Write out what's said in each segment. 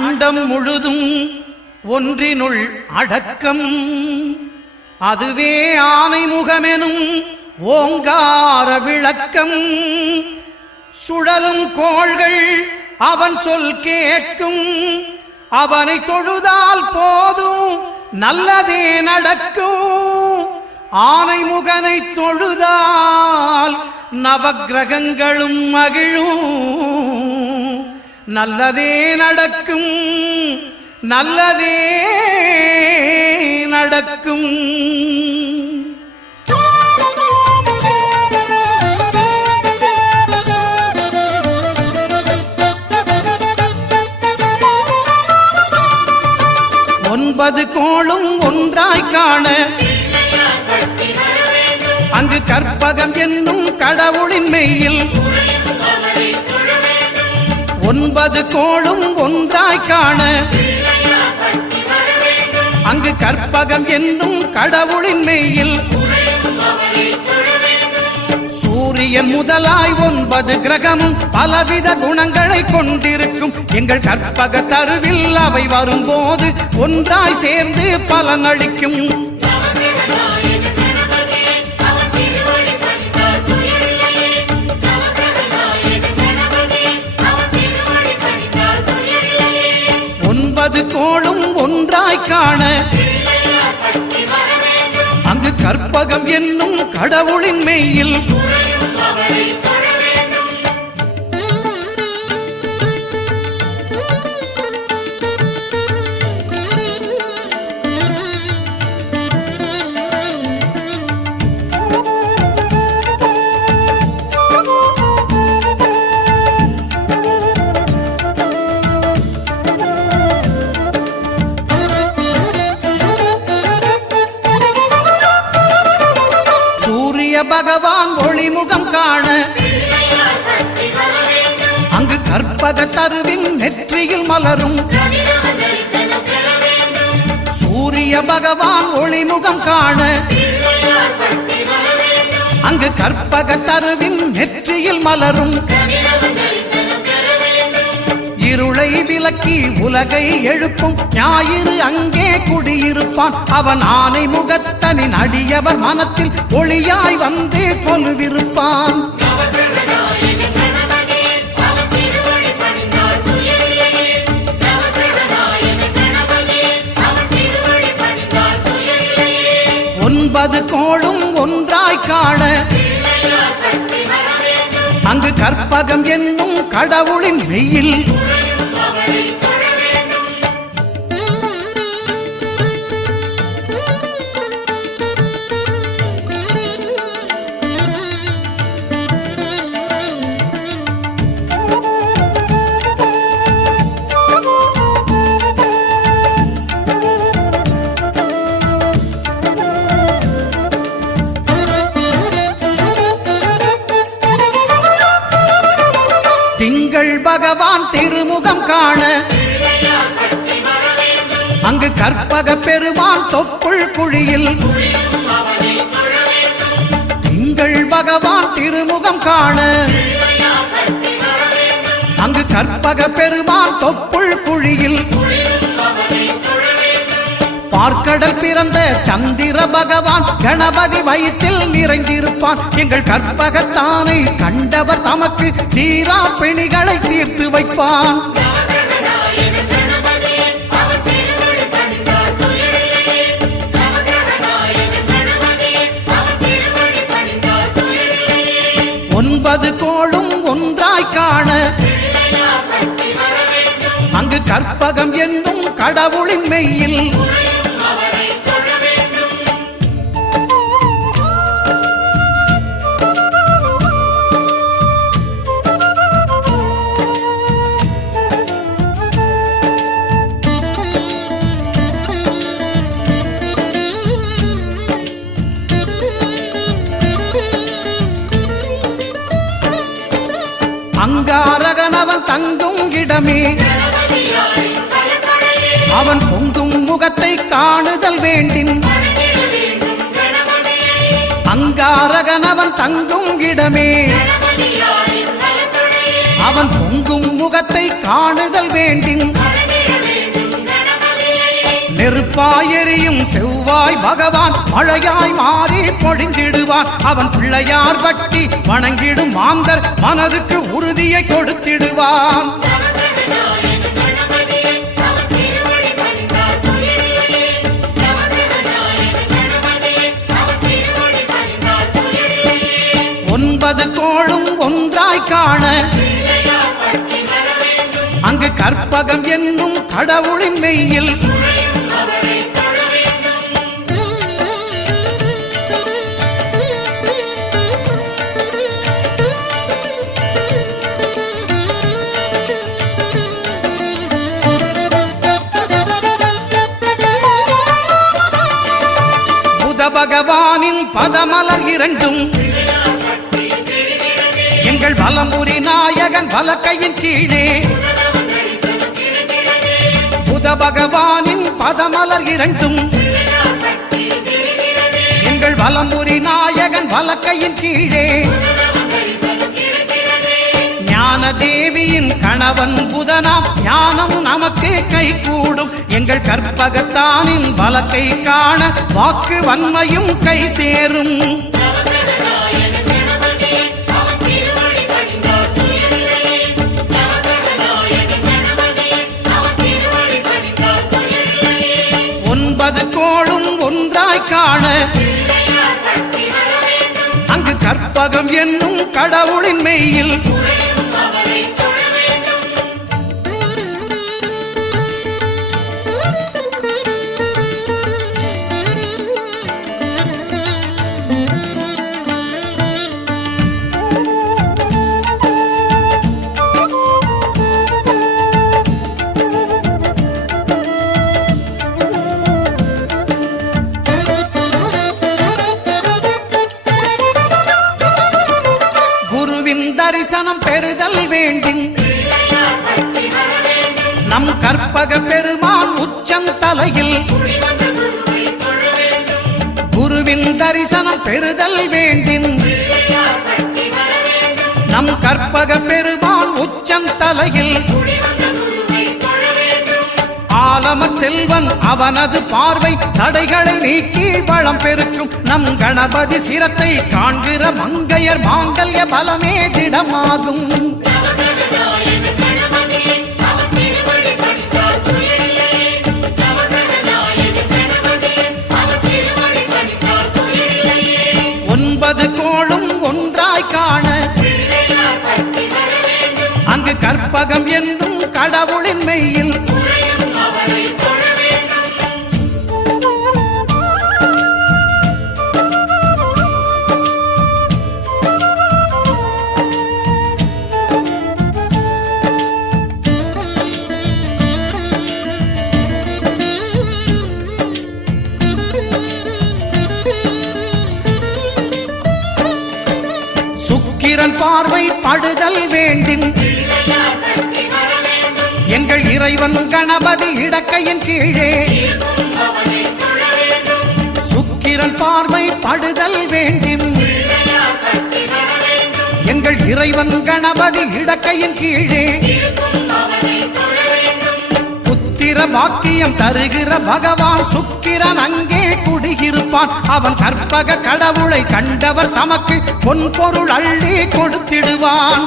அண்டம் முழுதும் ஒன்றினுள் அடக்கம். அதுவே ஆனை முகமெனும் ஓங்கார விளக்கம். சுழலும் கோள்கள் அவன் சொல் கேட்கும். அவனை தொழுதால் போதும் நல்லதே நடக்கும். ஆனை முகனை தொழுதால் நவக்கிரகங்களும் மகிழும். நல்லதே நடக்கும், நல்லதே நடக்கும். ஒன்பது கோளும் ஒன்றாய் காண அங்கு கற்பகம் என்னும் கடவுளின் மெய்யில். ஒன்பது கோளும் ஒன்றாய் காண அங்கு கற்பகம் என்னும் கடவுளின் மெய்யில். சூரியன் முதலாய் 9 கிரகமும் பலவித குணங்களை கொண்டிருக்கும். எங்கள் கற்பக தருவில் அவை வரும்போது ஒன்றாய் சேர்ந்து பலனளிக்கும். ஒன்பது கோளும் ஒன்றாய் காண அங்கு கற்பகம் என்னும் கடவுளின் மெய்யில். பகவான் ஒளிமுகம் காண அங்கு கற்பக தருவின் நெற்றியில் மலரும். சூரிய பகவான் ஒளிமுகம் காண அங்கு கற்பக தருவின் நெற்றியில் மலரும். இருளை விலக்கி உலகை எழுப்பும் ஞாயிறு அங்கே குடியிருப்பான். அவன் ஆனை முகத்தனின் அடியவர் மனத்தில் ஒளியாய் வந்து கொலுவிருப்பான். ஒன்பது கோளும் ஒன்றாய் காண அங்கு கற்பகம் என்னும் கடவுளின் மெய்யில். திங்கள் பகவான் திருமுகம் காண அங்கு கற்பக பெருமான் தொப்புள் குழியில். திங்கள் பகவான் திருமுகம் காண அங்கு கற்பக பெருமான் தொப்புள் குழியில். பார்க்கடல் பிறந்த சந்திர பகவான் கணபதி வயிற்றில் நிறைந்திருப்பான். எங்கள் கற்பகத்தானை கண்டவர் தமக்கு தீரா பிணிகளை தீர்த்து வைப்பான். ஒன்பது கோளும் ஒன்றாய் காண அங்கு கற்பகம் என்னும் கடவுளின் மெய்யில். அங்காரகனவன் தங்கும் இடமே அவன் பொங்கும் முகத்தை காணுதல் வேண்டின். அங்காரகனவன் தங்கும் இடமே அவன் பொங்கும் முகத்தை காணுதல் வேண்டின். நெருப்பாயெரியும் செவ்வாய் பகவான் மழையாய் மாறி பொழிந்திடுவான். அவன் பிள்ளையார் பட்டி வணங்கிடும் மாந்தர் மனதுக்கு உறுதியை கொடுத்திடுவான். ஒன்பது கோளும் ஒன்றாய் காண அங்கு கற்பகம் என்னும் கடவுளின் மெய்யில் புத பகவானின் பதமலர் இரண்டும் எங்கள் வலம்புரி நாயகன் வலக்கையின் கீழே புத பகவானின் பதமலர் இரண்டும் எங்கள் வலம்புரி நாயகன் வலக்கையின் கீழே ஞான தேவியின் கணவன் புதனாம் ஞானம் நமக்கு கை கூடும். எங்கள் கற்பகத்தானின் வலக்கை காண வாக்கு வன்மையும் கை சேரும். ஒன்பது கோளும் ஒன்றாய் காண அங்கு கற்பகம் என்னும் கடவுளின் மெய்யில் தரிசனம் பெறுதல் வேண்டின் நம் கற்பக பெருமான் உச்சம் தலையில் குருவின் தரிசனம் பெறுதல் வேண்டின் நம் கற்பக பெருமான் உச்சம் தலையில் ஆலமர் செல்வன் அவனது பார்வை தடைகளை நீக்கி வளம் பெருக்கும். நம் கணபதி சிரத்தை காண்கிற மங்கையர் மாங்கல்ய பலமே திடமாகும். ஒன்பது கோளும் ஒன்றாய் காண அங்கு கற்பகம் என்னும் கடவுளின் மெய்யில் சுக்கிரன் பார்வை படுதல் வேண்டின் எங்கள் இறைவன் கணபதி இடக்கையின் கீழே சுக்கிரன் பார்வை படுதல் வேண்டின் எங்கள் இறைவன் கணபதி இடக்கையின் கீழே புத்திர பாக்கியம் தருகிற பகவான் சுக்கிரன் அங்கே குடியிருப்பான். அவன் கற்பக கடவுளை கண்டவர் தமக்கு பொன் பொருள் அள்ளி கொடுத்திடுவான்.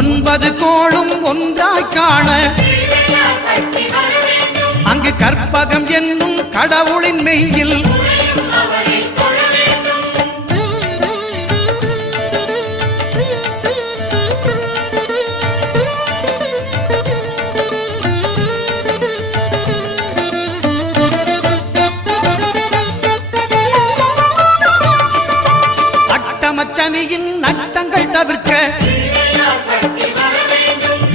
ஒன்பது கோளும் ஒன்றாய் காண அங்கு கற்பகம் என்னும் கடவுளின் மெய்யில் அட்டமச்சனியின் நட்டங்கள் தவிர்க்க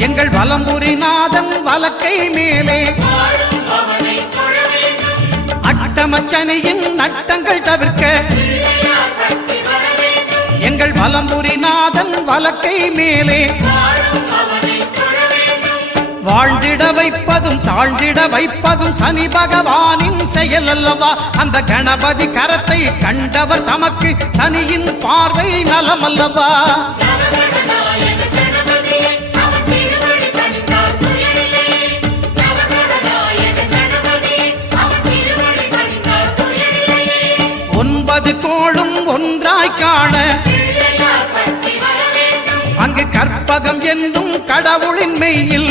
எங்கள் வலம்புரி நாதன் வலக்கை மேலே அட்டமச்சனியின் நட்டங்கள் தவிர்க்க எங்கள் வலம்புரி நாதன் வலக்கை மேலே வாழ்ந்திட வைப்பதும் தாழ்ந்திட வைப்பதும் சனி பகவானின் செயல் அல்லவா அந்த கணபதி கரத்தை கண்டவர் தமக்கு சனியின் பார்வை நலம் அல்லவா ஒன்பது கோளும் ஒன்றாய் காண அங்கு கற்பகம் என்னும் கடவுளின் மெய்யில்